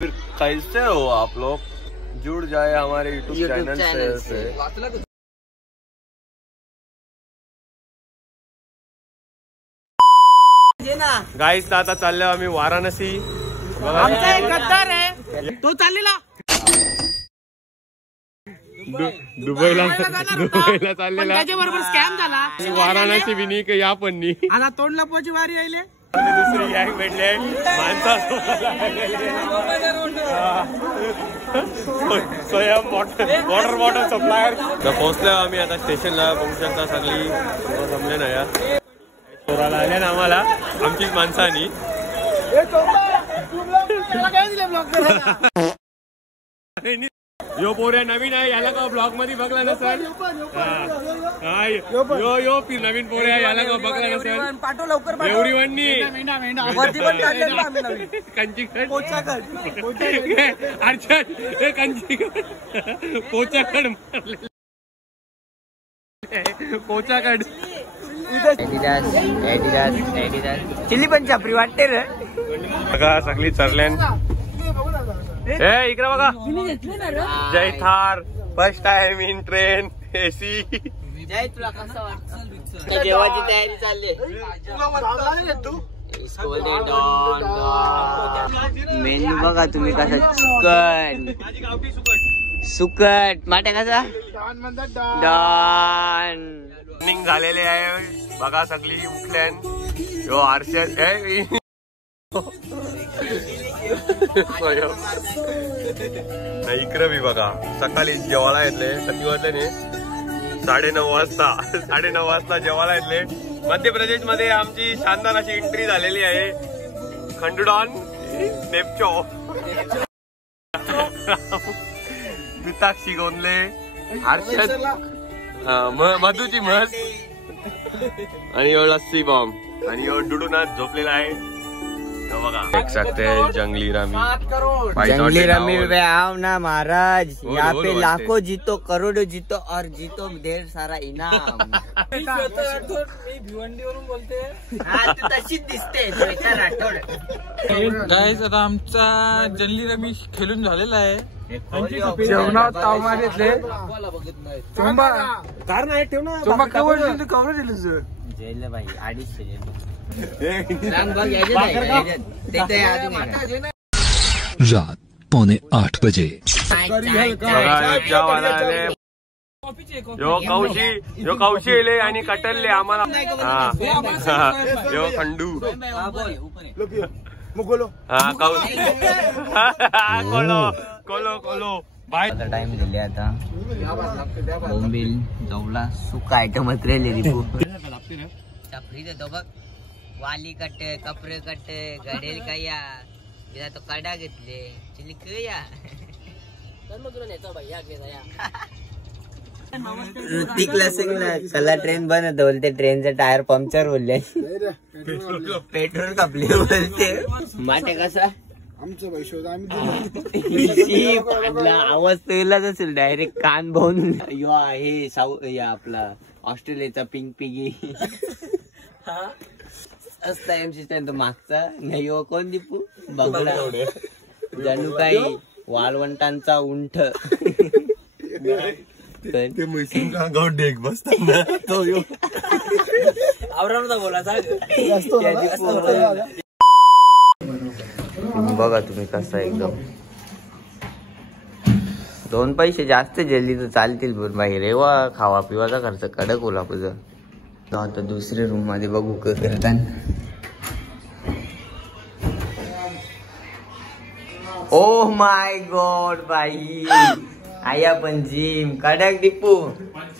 कैसे हो आप लोग? जुड़ जाए हमारे YouTube चैनल से। गाईस आता चाललो आम्ही वाराणसी। आमचा एक गद्दार आहे तो चाललेला दुबईला चाललेला, त्याच्याबरोबर स्कॅम झाला। वाराणसी विनी का या पण नी आता तोंड लपवायची वारी आली। दुसरी गँग भेटले माणसा स्वयं वॉटर बॉटल सप्लायर। पोहोचलो आम्ही आता स्टेशनला, बघू शकता सगळी जमले ना यार, चोराला आले ना आम्हाला आमचीच माणसानी। यो पोऱ्या नवीन आहे, याला का ब्लॉग मध्ये बघला ना सर? यो नवीन पोऱ्या याला का बघला ना सर? पाठव लवकर एवढी कंची पोचाकड पोचाकड चिल्ली पण चापरी वाटते रे। बघा सगळी चरल्यान। इकडे बघा, Jay Thar first time in train AC. Jay, तुला कसं वाटतं? जेवायची तयारी चालली। मेन्यू बघा तुम्ही कसा, चिकन सुकट माटे कसा डॉन रनिंग झालेले आहे बघा सगळी उठल्यान। यो आरशद इकडे बी बघा, सकाळी जेवायला येतले किती वाजले ने 9:30 वाजता 9:30 वाजता जेवायला येतले। मध्य प्रदेश मध्ये आमची शानदार अशी एंट्री झालेली आहे। खंडूडॉन नेपचो मिताक्षी गोंदले, हर्षद मधुची म्हस आणि यो लस्सी बॉम्ब आणि यो डुडूनाथ झोपलेला आहे। तो बघा देख सकते हैं जंगली रमी पे आओ ना महाराज, यहाँ पे लाखों जीतो करोड़ों जीतो और जीतो ढेर सारा इनाम। भिवंडीवरून बोलते तशीच दिसते गाईज। आता आमचा जंगली रमी खेळून झालेला आहे। जेवणात ताव मारितले चोंबा कारण आहे, ठेव ना चोंबा कवर दिलं जेल भाई 250 रात 7:45 बजे। यो कौशी येले आणि कटरले आम्हाला। यो खंडू कोलो बाय। आता टाइम दिले, आता बोंबील जवला सुका आयटम रे रिपू चपरी देतो बघ। वाली कट, कपरे कट, गडेल कया बिना तो कडा घेतले चिली कया ऋतिकला सांगला चला ट्रेन बनत बोलते, ट्रेनचं टायर पंक्चर बोलले, पेट्रोल कापले बोलते। माटे कसा आमचं आवाज तर येलाच असेल डायरेक्ट कान भाऊन। यो आहे या आपला ऑस्ट्रेलियाचा पिंक पिगी असता एमसी स्टँड मागचा नाही। यो कोण दीपू बघला जणू काही वाळवंटांचा उंठ ते म्हैसून गाव डेक बसता तो यो आवरा बोला बघा तुम्ही कसा एकदम 2 पैसे जास्त जेली तर चालतील बाहेर रेवा खावा पिवाचा खर्च कडक होला तुझं। आता दुसऱ्या रूम मध्ये बघू करताना। ओ माय गॉड बाई, आया पण जिम कडक।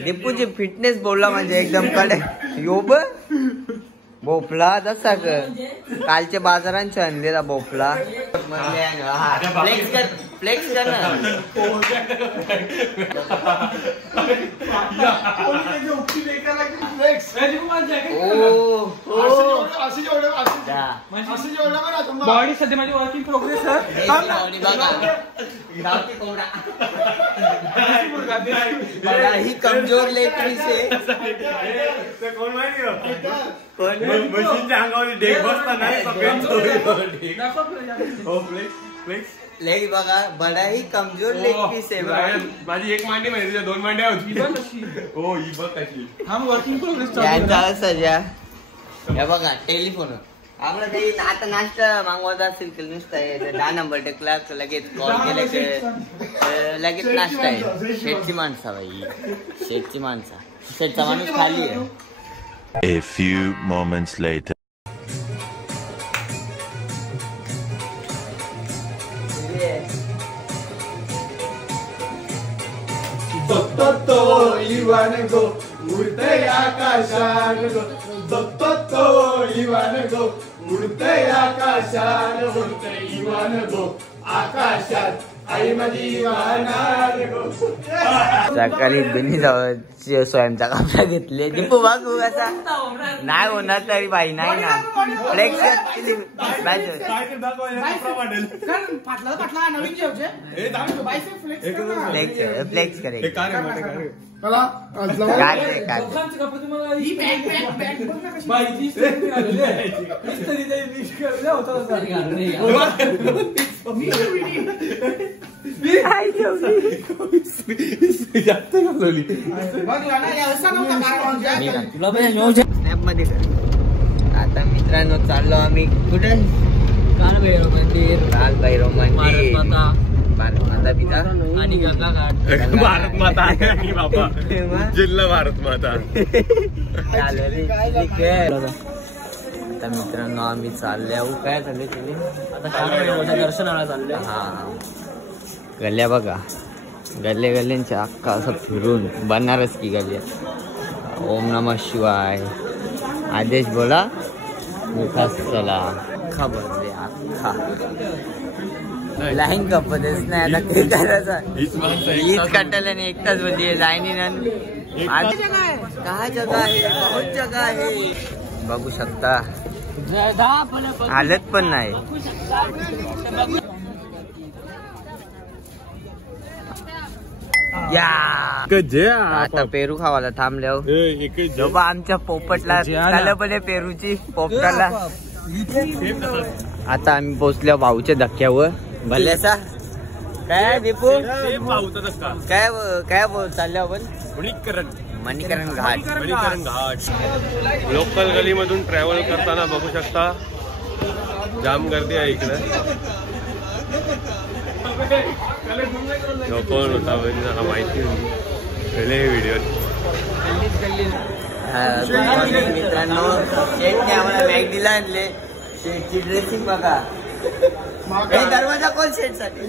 डिप्पूची फिटनेस बोलला म्हणजे एकदम कडक। यो भोपला तसा कालच्या बाजारांच्या आणलेला भोपला फ्लेक्स कर ना। बॉडी सध्या माझी वर्किंग प्रोग्रेस ही कमजोर लेकरी से कोण माहिती मशीनच्या अंगावर डेक बसता नाही। लेग बघा बडा ही कमजोर लेग पीस आहे बघा. माझी एक मांडी माहिती तुझ्या 2 मांड्या होती. हो ही बघ कशी. सजा हे बघा टेलिफोन आम्हाला काही आता नाश्ता मागवायचा असेल की नुसतं आहे 10 नंबर टेकला लगेच कॉल केला की लगेच नाश्ता आहे. शेटची माणसा बाई शेटची माणसा शेटचा माणूस खाली आहे. A few moments later. बघतो इवान गो उडतय आकाशान गो बघतो इवान गो उडतय आकाशान उडतय इवान गो आकाशात आई माझी इवानान गो. सकाळी बिनी स्वयंचा कपडा घेतले दीपू बागू कसा नाही होणार तरी बाई नाही ना फ्लेक्स फ्लेक्स करे आता मित्रांनो चाललो आम्ही कुठे कालभैरव मंदिर भारत माता पिता आणि गंगा घाट. भारत माता आहे बाबा जिल्हा भारत माता. आता मित्रांनो आम्ही चाललो काय चालले तुम्ही आता दर्शनाला चालले. हा गल्ल्या बघा गल्ल्यांच्या अख्खा असं फिरून बनणारच की गल्ल्या. ओम नमः शिवाय आदेश बोला मुखास चला अख्खा बनले अख्खा लाईन कपतच नाही आता काय करायचं. हीच कटल आणि एकटाच बोलली लाईनी काय जगा आहे बहुत जगा आहे बघू शकता. हालत पण नाही. या आता पेरू खावाला थांबल्यावर आमच्या पोपटला झालं पेरूची पोपटाला. आता आम्ही पोचलो भाऊच्या धक्क्यावर भल्याचा काय दीपू काय काय चाललो आपण मणिकरण घाट. मणिकरण घाट लोकल गलीमधून ट्रॅव्हल करताना बघू शकता जाम गर्दी आहे इकडे. कोण होता माहिती व्हिडिओ. मित्रांनो शेटने आम्हाला बॅग दिला आणले. शेटची ड्रेसिंग बघा दरवाजा कोण शेट साठी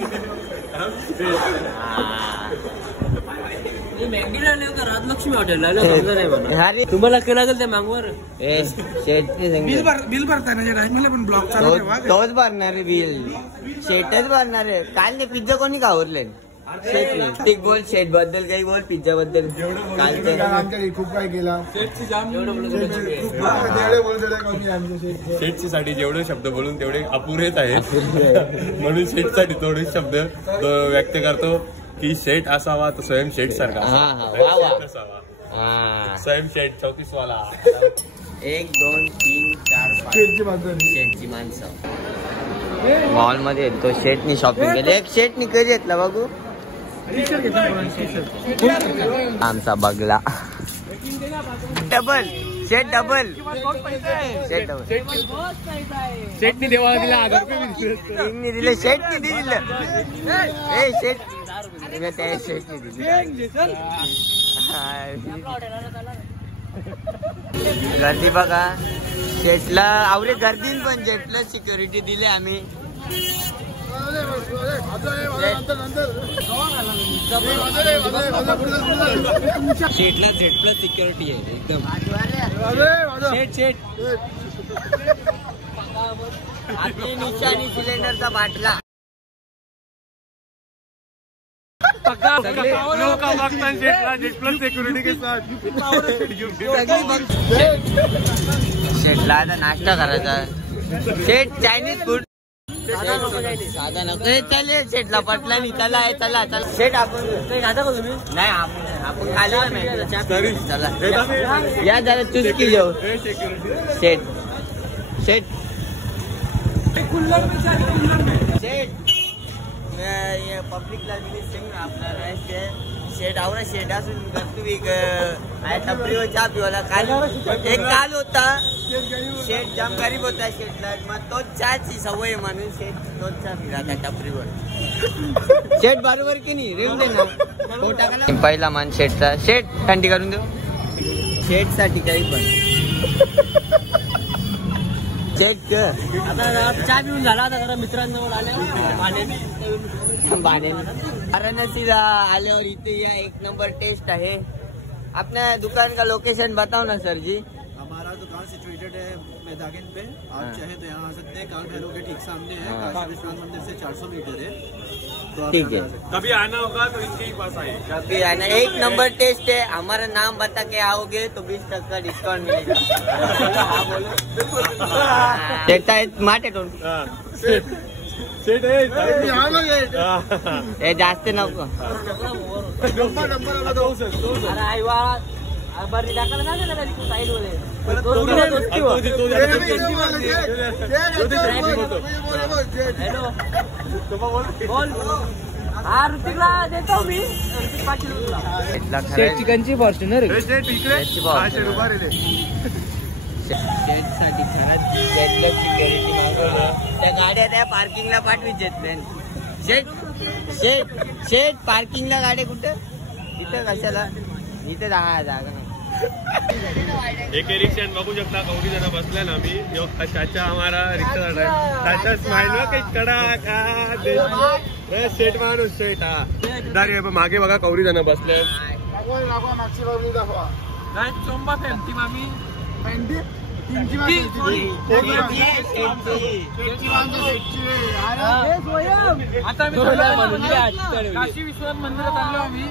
राजलक्ष्मी हॉटेल तुम्हाला केला लागेल त्या मागवर बिल भरताना तोच भरणार बिल शेटच भरणार आहे. काल नाही पिझ्झा कोणी खावरले शेट बोल शेट बद्दल काही बोल पिझ्झा बद्दल खूप काय केला शेटची साठी जेवढे शब्द बोलून तेवढे अपुरेच आहेत म्हणून शेटसाठी थोडे शब्द व्यक्त करतो की शेट असावा तो स्वयं शेट सारखा असावा. स्वयं शेट 34 वाला 1 2 3 4 5 शेटची माणसं मॉल मध्ये येतो. शेटनी शॉपिंग केली. एक शेटनी कधी घेतला बघू आमचा बगला डबल शेट डबल शेट डबल शेटनी देवाला दिला 1000 रुपये दिले शेटनी दिलं शेट त्या शेटनी दिली. गर्दी बघा शेटला आवडे गर्दीन पण शेटला सिक्युरिटी दिले आम्ही. शेटला Z+ सिक्युरिटी आहे एकदम. आपली निशाणी सिलेंडरचा बाटला शेटला आता नाश्ता करायचा. शेट चायनीज फूड साधा नको चालेल. शेटला पटला नाही चला चला चला शेट आपण खाता का तुम्ही नाही आपण खायला नाही चला या जरा चुस्की घेऊ. शेट शेट शेट पब्लिकला सिंग आपल्याला शेट आवडा शेट असून तुम्ही टपरीवर चहा पिवाला काल एक काल होता शेट जाम गरीब होता शेटला मग तोच चहाची सवय म्हणून शेट तोच चहा पिला टपरीवर शेट बरोबर की नाही रेव दे ना पहिला मान शेटचा शेट थंडी करून देऊ शेट साठी काही पण शेट आता चहा पिऊन झाला आता जरा मित्रांजवळ आले वाराणसीला आल्यावर इथे या एक नंबर टेस्ट है। अपना दुकान का लोकेशन बताओ ना सर जी। हमारा दुकान सिचुएटेड है मैदागिन पे, आप चाहे तो यहाँ आ सकते हैं। काल भैरव के ठीक सामने है, काशी विश्वनाथ मंदिर से 400 मीटर है, तो आप ठीक है। कभी आना होगा तो इनके ही पास आइए। कभी आना, एक नंबर टेस्ट है। हमारा नाम बता के आओगे तो 20% का डिस्काउंट मिलेगा। हाँ बोलो। देखता है माटे टोन हे जास्त नको अरे आई वा बरी टाकायला नाही ना कधी साईड मध्ये बोल हा ऋतिकला देतो मी चिकनची फॉर्च्युनर साठी खरंच सिक्युरिटी मागवलं त्या गाड्या त्या पार्किंगला पाठवायचे शेट शेट शेट पार्किंगला गाड्या कुठं इथं कशाला इथं जागा एक रिक्षा बघू शकता कवडी जण बसलाय ना आम्ही चाचा हमारा रिक्षा चाचा स्माइल काही कडा शेट माणूस शेट हा दारी मागे बघा कवडी जण बसले चोंबा फेमती मामी आता काशी विश्वनाथ मंदिरात आलो आम्ही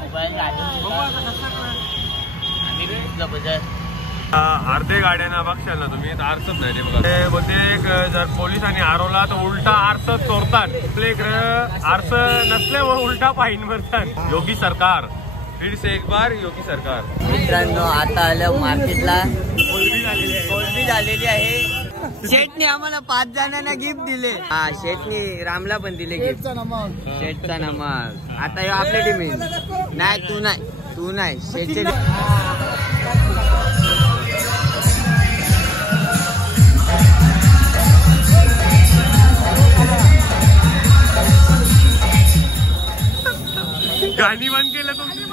अर्धे गाड्यांना बघशाल ना तुम्ही आरसत नाही ते बघा ते बोलते जर पोलिसांनी हरवला तर उलटा आरसत चोरतात आपले आरस नसले व उलटा फाईन भरतात। योगी सरकार फिर से एक बार योगी सरकार। मित्रांनो आता आलं मार्केटला कोलबी झालेली आहे। शेठने आम्हाला 5 जणांना गिफ्ट दिले। हा शेठने रामला पण दिले गिफ्ट शेठचा नमक। आता आपल्या टीम नाही तू नाही शेठचे गाणी बंद केलं तुम्ही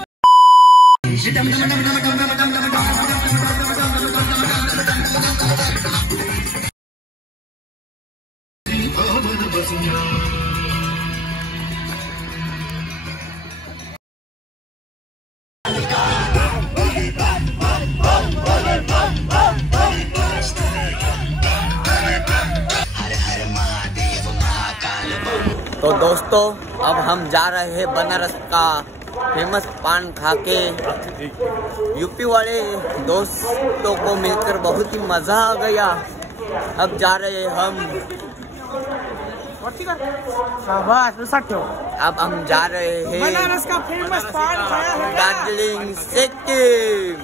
तो दोस्तों अब हम जा रहे हैं बनारस का फेमस पान खा के। यूपी वाले दोस्तों को मिलकर बहुत ही मजा आ गया। अब जा रहे हैं हम जा रहे हैं बनारस का फेमस पान दार्जिलिंग सिक्किम।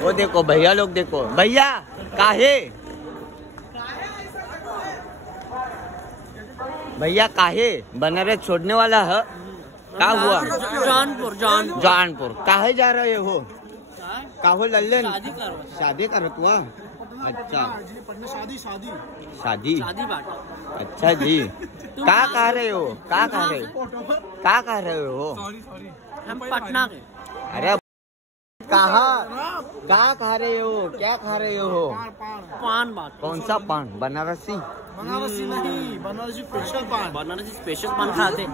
वो देखो भैया लोग, देखो भैया काहे भैया काहे बनारस छोड़ने वाला है? क्या हुआ? जानपुर काहे जा रहे हो? काहो लल्लन शादी करत हुआ? अच्छा शादी अच्छा जी। क्या कह रहे हो? क्या कह रहे हो? हम पटना के। अरे कहाँ क्या खा रहे हो? क्या खा रहे हो? पान बात कौन सा पान? बनारसी नहीं, बनारसी स्पेशल पान। बनारसी स्पेशल पान खाते।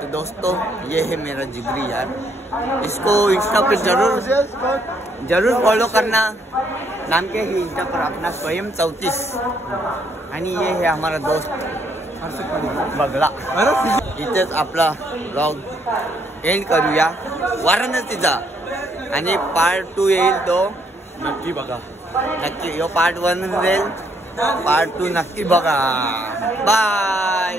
तो दोस्तों ये है मेरा जिगरी यार, इसको इंस्टा पे जरूर फॉलो करना। नाम के ही इंस्टा पर अपना स्वयं 34। आणि ये है हमारा दोस्त बगला। इथेच आपला ब्लॉग एंड करूया वाराणसीचा, आणि पार्ट 2 येईल तो नक्की बघा। नक्की यो पार्ट 1 जाईल, पार्ट 2 नक्की बघा। बाय।